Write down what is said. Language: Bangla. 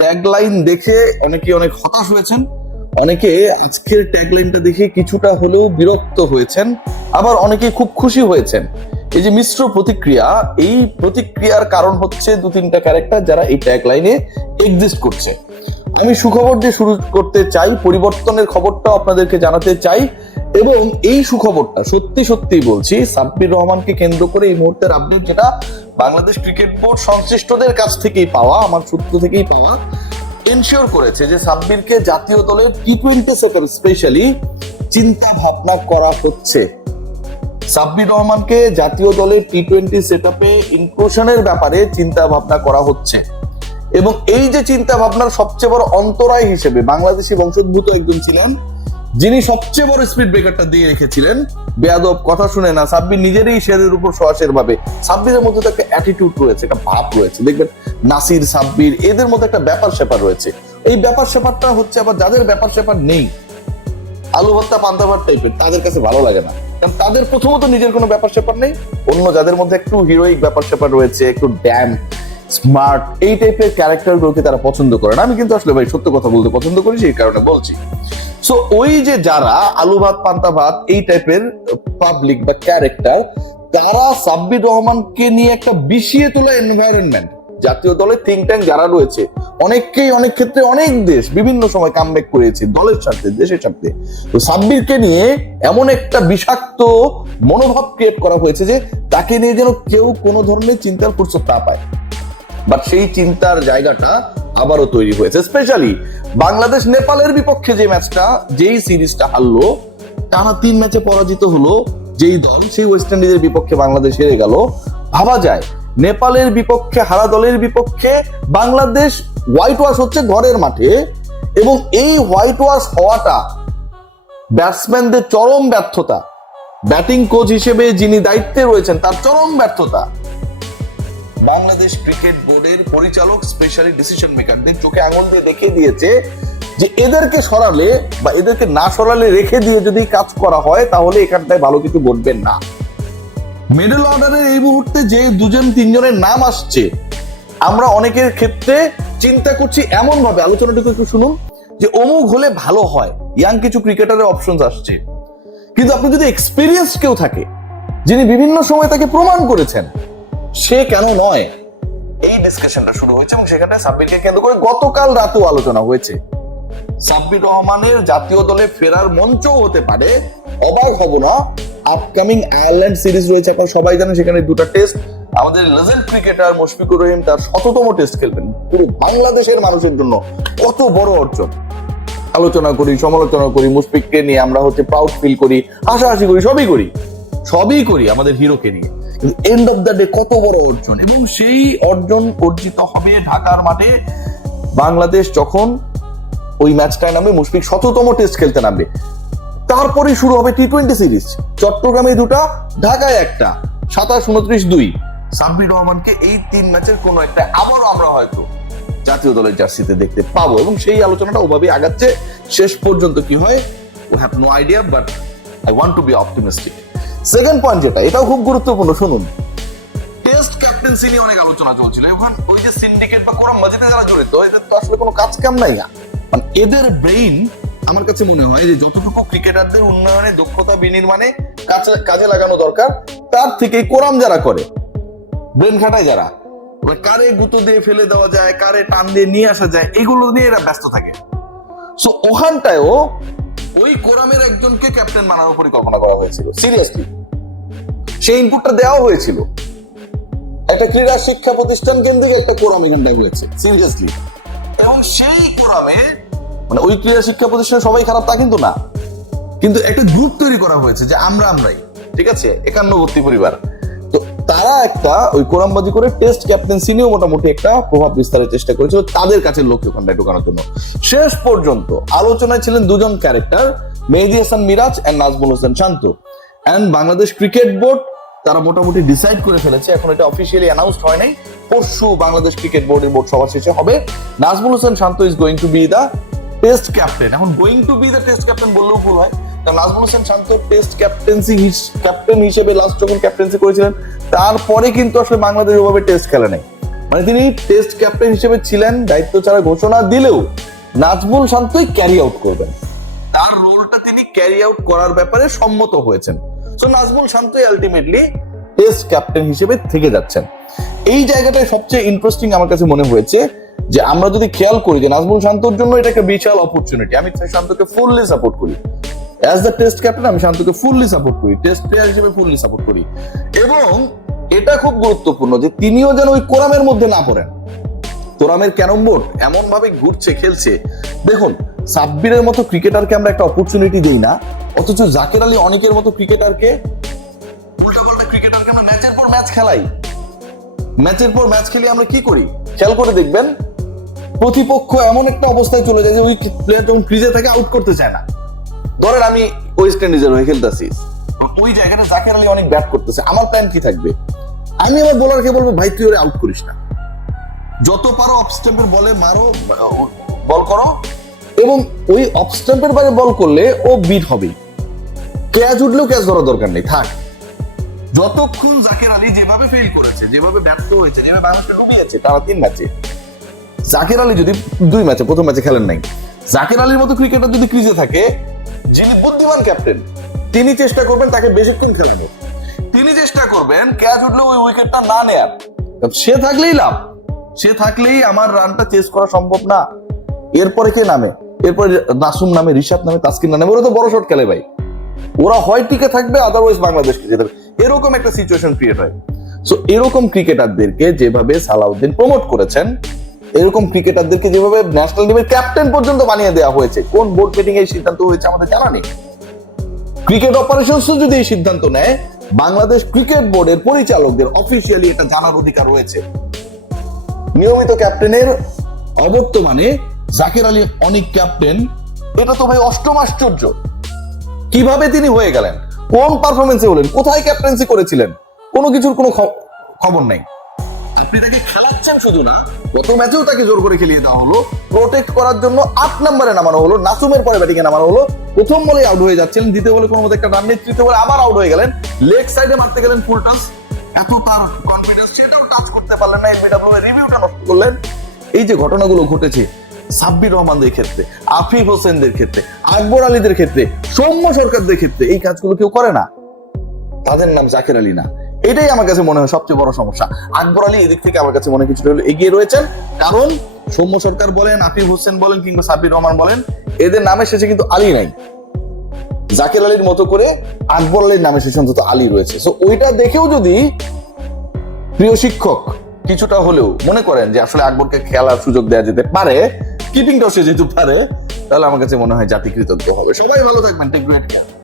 ট্যাগলাইন দেখে অনেকে অনেক হতাশ হয়েছেন, অনেকে আজকের ট্যাগলাইনটা দেখে কিছুটা হলেও বিরক্ত হয়েছেন, আবার অনেকে খুব খুশি হয়েছেন। এই যে মিশ্র প্রতিক্রিয়া, এই প্রতিক্রিয়ার কারণ হচ্ছে দু তিনটা ক্যারেক্টার যারা এই ট্যাগলাইনে এক্সিস্ট করছে। আমি সুখবর দিয়ে শুরু করতে চাই, পরিবর্তনের খবরটাও আপনাদেরকে জানাতে চাই, এবং এই সুখবরটা সত্যি সত্যি বলছি, সাব্বির রহমানকে কেন্দ্র করে এই মুহূর্তের আপডেট যেটা বাংলাদেশ ক্রিকেট বোর্ড সংশ্লিষ্টদের কাছ থেকেই পাওয়া, আমার সূত্র থেকেই পাওয়া, এনশিওর করেছে যে সাব্বিরকে জাতীয় দলের টি-20 সেটআপ স্পেশালি চিন্তা ভাবনা করা হচ্ছে। সাব্বির রহমানকে জাতীয় দলের টি-20 সেটআপে ইনক্লুশনের ব্যাপারে চিন্তা ভাবনা করা হচ্ছে, এবং এই যে চিন্তা ভাবনার সবচেয়ে বড় অন্তরায় হিসেবে বাংলাদেশি বংশোদ্ভূত একজন ছিলেন, যিনি সবচেয়ে বড় স্পিড ব্রেকারটা দিয়ে রেখেছিলেন, বেয়াদব কথা শুনে না, সাব্বির নিজেরই শেরের উপর সোয়াশের ভাবে। সাব্বিরের মধ্যে তো একটা অ্যাটিটিউড রয়েছে, একটা ভাব রয়েছে, দেখবেন নাসির, সাব্বির এদের মধ্যে একটা ব্যাপার স্যাপার রয়েছে। এই ব্যাপার স্যাপারটা হচ্ছে আবার যাদের ব্যাপার স্যাপার নেই, আলু ভর্তা পান্তা ভাত টাইপের, তাদের কাছে ভালো লাগে না, কারণ তাদের প্রথমত নিজের কোনো ব্যাপার স্যাপার নেই, অন্য যাদের মধ্যে একটু হিরোইক ব্যাপার স্যাপার রয়েছে, একটু ড্যাম স্মার্ট, এই টাইপের ক্যারেক্টার গুলোকে তারা পছন্দ করে না। আমি কিন্তু আসলে ভাই সত্য কথা বলতে পছন্দ করি, সেই কারণে বলছি। সো ওই যে যারা আলু ভাত পান্তা ভাত এই টাইপের পাবলিক বা ক্যারেক্টার, তারা সাব্বির রহমানকে নিয়ে একটা বিষিয়ে তোলা এনভায়রনমেন্ট, জাতীয় দলের থিঙ্ক ট্যাঙ্ক যারা রয়েছে, অনেককেই অনেক ক্ষেত্রে অনেক দেশ বিভিন্ন সময় কামব্যাক করেছে দলের স্বার্থে, দেশের স্বার্থে। তো সাব্বিরকে নিয়ে এমন একটা বিষাক্ত মনোভাব ক্রিয়েট করা হয়েছে যে তাকে নিয়ে যেন কেউ কোনো ধরনের চিন্তার ফুরসত না পায়। বাট সেই চিন্তার জায়গাটা আবারও তৈরি হয়েছে, স্পেশালি বাংলাদেশ নেপালের বিপক্ষে যে ম্যাচটা, যেই সিরিজটা হারলো, টানা 3 ম্যাচে পরাজিত হলো যেই দল, সেই ওয়েস্ট ইন্ডিজের বিপক্ষে বাংলাদেশ হেরে গেল। ভাবা যায় নেপালের বিপক্ষে হারা দলের বিপক্ষে বাংলাদেশ হোয়াইট ওয়াশ হচ্ছে ঘরের মাঠে, এবং এই হোয়াইট ওয়াশ হওয়াটা ব্যাটসম্যানদের চরম ব্যর্থতা, ব্যাটিং কোচ হিসেবে যিনি দায়িত্বে রয়েছেন তার চরম ব্যর্থতা, বাংলাদেশ ক্রিকেট বোর্ডের পরিচালক স্পেশালি ডিসিশন মেকারদের চোখে আঙুল দিয়ে দেখিয়ে দিয়েছে যে এদেরকে সরালে বা এদেরকে না সরালে রেখে দিয়ে যদি কাজ করা হয় তাহলে এখানটায় ভালো কিছু ঘটবে না। মিডল অর্ডারের এই মুহূর্তে যে 2-3জনের নাম আসছে, আমরা অনেকের ক্ষেত্রে চিন্তা করছি এমন ভাবে, আলোচনাটুকু একটু শুনুন, যে অমুক হলে ভালো হয়, ইয়াং কিছু ক্রিকেটারের অপশন আসছে। কিন্তু আপনি যদি এক্সপিরিয়েন্স কেউ থাকে, যিনি বিভিন্ন সময় তাকে প্রমাণ করেছেন, সে কেন নয়, এই ডিসকাশনটা শুরু হয়েছে, এবং সেখানে সাব্বিরকে কেন্দ্র করে গতকাল রাতেও আলোচনা হয়েছে। সাব্বির রহমানের জাতীয় দলে ফেরার মঞ্চও হতে পারে, অবাক হব না। আপকামিং আয়ারল্যান্ড সিরিজ রয়েছে, এখন সবাই জানেন, সেখানে 2টা টেস্ট, আমাদের লেজেন্ড ক্রিকেটার মুশফিকুর রহিম তার 100তম টেস্ট খেলবেন। পুরো বাংলাদেশের মানুষের জন্য কত বড় অর্জন। আলোচনা করি, সমালোচনা করি, মুশফিককে নিয়ে আমরা হচ্ছে প্রাউড ফিল করি, হাসাহাসি করি, সবই করি আমাদের হিরোকে নিয়ে, কিন্তু এন্ড অফ দ্য ডে কত বড় অর্জন। এবং সেই অর্জন অর্জিত হবে ঢাকার মাঠে, বাংলাদেশ যখন ওই ম্যাচটায় নামবে, মুশফিক 100তম টেস্ট খেলতে নামবে, তারপরে শুরু হবে টি-20 সিরিজ, চট্টগ্রামে 2টা, ঢাকায় 1টা, 27-29-2। সাব্বির রহমানকে এই 3 ম্যাচের কোনো একটা আবারও আমরা হয়তো জাতীয় দলের জার্সিতে দেখতে পাবো, এবং সেই আলোচনাটা ওভাবেই আগাচ্ছে। শেষ পর্যন্ত কি হয়, we have no idea, but I want to be optimistic. Second point যেটা, এটাও খুব গুরুত্বপূর্ণ, শুনুন। টেস্ট ক্যাপ্টেন্সি নিয়ে অনেক আলোচনা চলছিল, এখন ওই যে সিন্ডিকেট বা কোরাম মাজিদে যারা জড়িত, এদের তো আসলে কোনো কাজ কাম নাই না, মানে এদের ব্রেইন আমার কাছে মনে হয় যে যতটুকু ক্রিকেটারদের উন্নয়নে দক্ষতা বিনির্মাণে কাজে লাগানো দরকার, তার থেকে কোরাম যারা করে, ব্রেন খাটায় যারা, কারে গুঁতো দিয়ে ফেলে দেওয়া যায়, কারে টান দিয়ে নিয়ে আসা যায়, এগুলো নিয়ে এরা ব্যস্ত থাকে। সো ওখানটায়ও ওই কোরামের একজনকে ক্যাপ্টেন বানানোর পরিকল্পনা করা হয়েছিল, সিরিয়াসলি সেই ইনপুটটা দেওয়া হয়েছিল। একটা ক্রীড়া শিক্ষা প্রতিষ্ঠান কেন্দ্রিক একটা কোরাম এখানটায় হয়েছে, সিরিয়াসলি। এবং সেই কোরামে, মানে ওই ক্রীড়া শিক্ষা প্রতিষ্ঠানে সবাই খারাপ তা কিন্তু না, কিন্তু একটা গ্রুপ তৈরি করা হয়েছে যে আমরাই, ঠিক আছে, 51 পরিবার। তো তারা একটা ওই কোরামবাজি করে টেস্ট ক্যাপ্টেন্সি নিয়েও মোটামুটি একটা প্রভাব বিস্তারের চেষ্টা করেছিল তাদের কাছে লোককে ওখানটায় ঢোকানোর জন্য। শেষ পর্যন্ত আলোচনায় ছিলেন 2জন character, Mehedi Hasan Miraz and Najmul Hossain Shanto. And Bangladesh cricket board তারা মোটামুটি ডিসাইড করে ফেলেছে, এখন এটা অফিসিয়ালি অ্যানাউন্সড হয় নাই, পরশু বাংলাদেশ ক্রিকেট বোর্ডের বোর্ড সভা শেষে হবে। Najmul Hossain Shanto is going to be the test captain. এখন going to be the test captain বললেও ভুল হয়, কারণ নাজমুল হোসেন শান্ত টেস্ট ক্যাপ্টেন হিসেবে লাস্ট যখন ক্যাপ্টেন্সি করেছিলেন, তারপরে কিন্তু আসলে বাংলাদেশ ওভাবে টেস্ট খেলে নাই। মানে তিনি টেস্ট ক্যাপ্টেন হিসেবে ছিলেন, দায়িত্ব ছাড়া ঘোষণা দিলেও নাজমুল শান্তই ক্যারি আউট করবেন, তার রোলটা তিনি ক্যারি আউট করার ব্যাপারে সম্মত হয়েছেন। সো নাজমুল শান্তই আলটিমেটলি টেস্ট ক্যাপ্টেন হিসেবে থেকে যাচ্ছেন। এই জায়গাটায় সবচেয়ে ইন্টারেস্টিং আমার কাছে মনে হয়েছে যে আমরা যদি খেয়াল করি যে নাজমুল শান্তর জন্য এটা একটা বিশাল অপরচুনিটি। আমি শান্তকে ফুললি সাপোর্ট করি, অ্যাজ দ্য টেস্ট ক্যাপ্টেন আমি শান্তকে ফুললি সাপোর্ট করি, টেস্ট প্লেয়ার হিসেবে ফুললি সাপোর্ট করি। এবং এটা খুব গুরুত্বপূর্ণ যে তিনিও যেন ওই কোরামের মধ্যে না পড়েন। কোরামের ক্যারম বোর্ড এমন ভাবে ঘুরছে, খেলছে। দেখুন, সাব্বিরের মতো ক্রিকেটারকে আমরা একটা অপরচুনিটি দেই না, অথচ জাকের আলী অনেকের মতো ক্রিকেটারকে, উল্টাপাল্টা ক্রিকেটারকে আমরা ম্যাচের পর ম্যাচ খেলাই। ম্যাচের পর ম্যাচ খেলে আমরা কি করি খেয়াল করে দেখবেন, প্রতিপক্ষ এমন একটা অবস্থায় চলে যায় যে ওই প্লেয়ার যখন ক্রিজে থাকে আউট করতে চায় না। ধরেন আমি ওয়েস্ট ইন্ডিজের হয়ে খেলতেছি, ওই জায়গাটা জাকের আলী অনেক ব্যাট করতেছে, আমার প্ল্যান কি থাকবে? আমি আমার বোলারকে বলবো, ভাই তুই ওরে আউট করিস না, যত পারো অফ স্টাম্পের বলে মারো, বল করো, এবং ওই অফ স্টাম্পের বাইরে বল করলে ও বিট হবে, ক্যাচ উঠলেও ক্যাচ ধরার দরকার নেই, থাক। যতক্ষণ জাকের আলী যেভাবে ফেল করেছে, যেভাবে ব্যর্থ হয়েছে, যেভাবে বাংলাদেশটা ডুবিয়েছে টানা 3 ম্যাচে, জাকের আলী যদি 2 ম্যাচে, প্রথম ম্যাচে খেলেন নাই, জাকের আলীর মতো ক্রিকেটার যদি ক্রিজে থাকে, যিনি বুদ্ধিমান ক্যাপ্টেন, তিনি চেষ্টা করবেন তাকে বেশিক্ষণ খেলানোর, তিনি চেষ্টা করবেন ক্যাচ উঠলে ওই উইকেটটা না নেয়ার। সে থাকলেই লাভ, সে থাকলেই আমার রানটা চেস করা সম্ভব না। এরপরে কে নামে? এরপরে নাসুম নামে, রিশাদ নামে, তাসকিন নামে, ওরা তো বড় শট খেলে ভাই, ওরা হয় টিকে থাকবে, আদারওয়াইজ বাংলাদেশকে যেতে হবে, এরকম একটা সিচুয়েশন ক্রিয়েট হয়। সো এরকম ক্রিকেটারদেরকে যেভাবে সালাউদ্দিন প্রমোট করেছেন, এরকম ক্রিকেটারদেরকে যেভাবে ন্যাশনাল টিমের ক্যাপ্টেন পর্যন্ত বানিয়ে দেওয়া হয়েছে, কোন বোর্ড মিটিং এই সিদ্ধান্ত হয়েছে আমাদের জানা নেই। ক্রিকেট অপারেশনস যদি এই সিদ্ধান্ত নেয়, বাংলাদেশ ক্রিকেট বোর্ডের পরিচালকদের অফিসিয়ালি এটা জানার অধিকার রয়েছে। নিয়মিত ক্যাপ্টেনের অবর্তমানে জাকের আলী অনেক ক্যাপ্টেন, এটা তো ভাই অষ্টম আশ্চর্য। কিভাবে তিনি হয়ে গেলেন, কোন পারফরমেন্সে হলেন, কোথায় ক্যাপ্টেন্সি করেছিলেন, কোনো কিছুর কোনো খবর নেই। আপনি তাকে খেলাচ্ছেন শুধু না, গত ম্যাচেও তাকে জোর করে খেলিয়ে দেওয়া হলো, প্রোটেক্ট করার জন্য 8 নম্বরে নামানো হলো, নাসুমের পরে ব্যাটিং এ নামানো হলো, প্রথম বলে আউট হয়ে যাচ্ছিলেন, দ্বিতীয় বলে কোনো মতো একটা রান নিয়ে, তৃতীয় বলে আবার আউট হয়ে গেলেন, লেগ সাইডে মারতে গেলেন ফুল টাচ, এত তার কনফিডেন্স, সেটাও টাচ করতে পারলেন না, এমবিডব্লিউ রিভিউটা নষ্ট করলেন। এই যে ঘটনাগুলো ঘটেছে সাব্বির রহমানদের ক্ষেত্রে, আফিফ হোসেনদের ক্ষেত্রে, আকবর আলীদের ক্ষেত্রে, সৌম্য সরকারদের ক্ষেত্রে, এই কাজগুলো কেউ করে না, তাদের নাম জাকের আলী না। এটাই আমার কাছে মনে হয় সবচেয়ে বড় সমস্যা। আকবর আলী এদিক থেকে আমার কাছে মনে হয় কিছুটা এগিয়ে রয়েছেন, কারণ সৌম্য সরকার বলেন, আফিফ হোসেন বলেন, কিংবা সাব্বির রহমান বলেন, এদের নামে শেষে কিন্তু আলী নাই। জাকের আলীর মতো করে আকবর আলীর নামে শেষে অন্তত আলী রয়েছে। সো ওইটা দেখেও যদি প্রিয় শিক্ষক কিছুটা হলেও মনে করেন যে আসলে আকবরকে খেলার সুযোগ দেওয়া যেতে পারে, কিপিংটাও সে যেতে পারে, তাহলে আমার কাছে মনে হয় জাতি কৃতজ্ঞ হবে। সবাই ভালো থাকবেন, টেক গ্রেট কেয়ার।